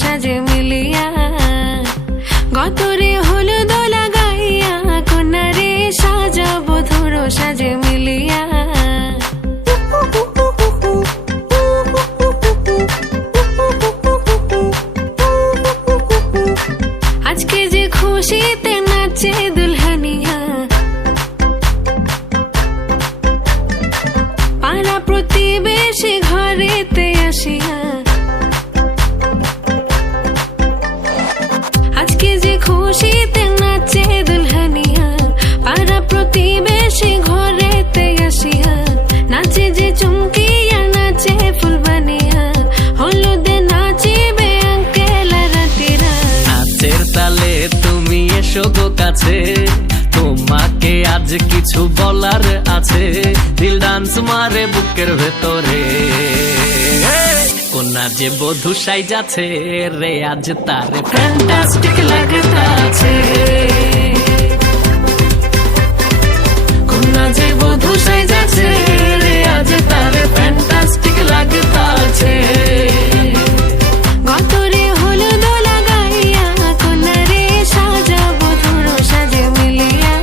সাজে মিলিয়া গতরে হলুদ লাগাইয়া কন্যারে সাজাবো ধুর সাজে মিলিয়া আজকে যে খুশিতে নাচে দুলহানিয়া পাড়া প্রতিবেশী ঘরেতে আসিয়া আজকে যে খুশিতে নাচে দুলহানিয়া পাড়া প্রতিবেশী ঘরেতে আসিয়া নাচে যে চুমকিয়া নাচে ফুলবানিয়া হলুদে নাচিবে আঙ্কেল রাতিরা নাচের তালে তুমি এসো গো কাছে তোমাকে আজ কিছু বলার আছে দিল ডান্স মারে বুকের ভেতরে কোনা যে বধূ সাইজাছে রে আজ তারে ফ্যান্টাস্টিক লাগতাছে কোনা যে বধূ সাইজাছে রে আজ তারে ফ্যান্টাস্টিক লাগতাছে গতরে হলুদ লাগাইয়া কন্যারে সাজাবো ধুর সাজে মিলিয়া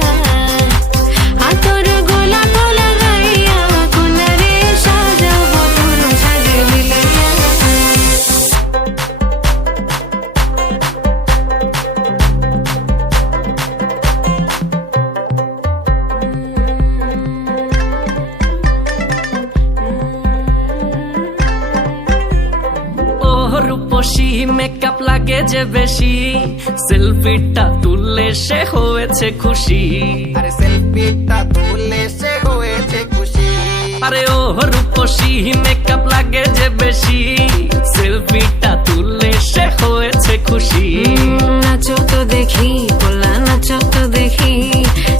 আতর গোলাপ লাগাইয়া কন্যারে সাজাবো ধুর সাজে মিলিয়া রূপসী মেকআপ লাগে যে বেশি সেলফিটা তুললে সে হয়েছে খুশি আরে সেলফিটা তুললে সে হয়েছে খুশি আরে ও রূপসী মেকআপ লাগে যে বেশি সেলফিটা তুললে সে হয়েছে খুশি নাচো তো দেখি গোলা নাচো তো দেখি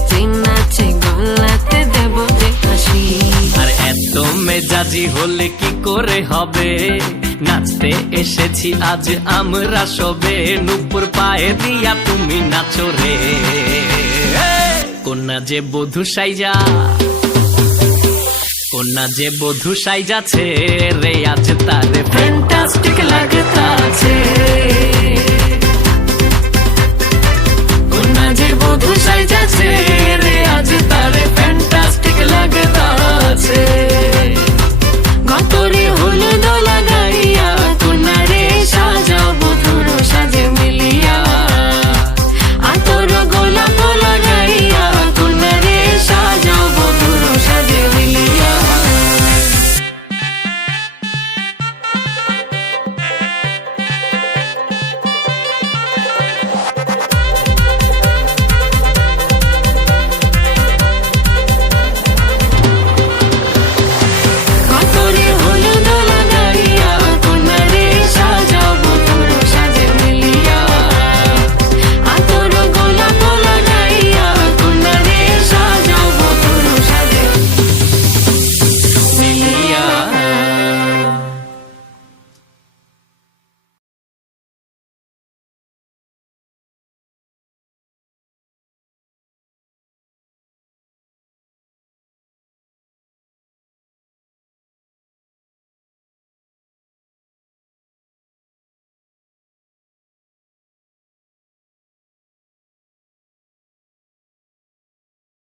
যে নাচে গলাতে দেব যে হাসি আর এত মেজাজি হলে কি করে হবে নাচতে এসেছি আজ আমরা সবে নুপুর পায়ে দিয়া তুমি নাচো রে কোনা যে বধূ সাইজা কোনা যে বধূ সাইজাছে রে আজ তারে ফ্যান্টাস্টিক লাগতাছে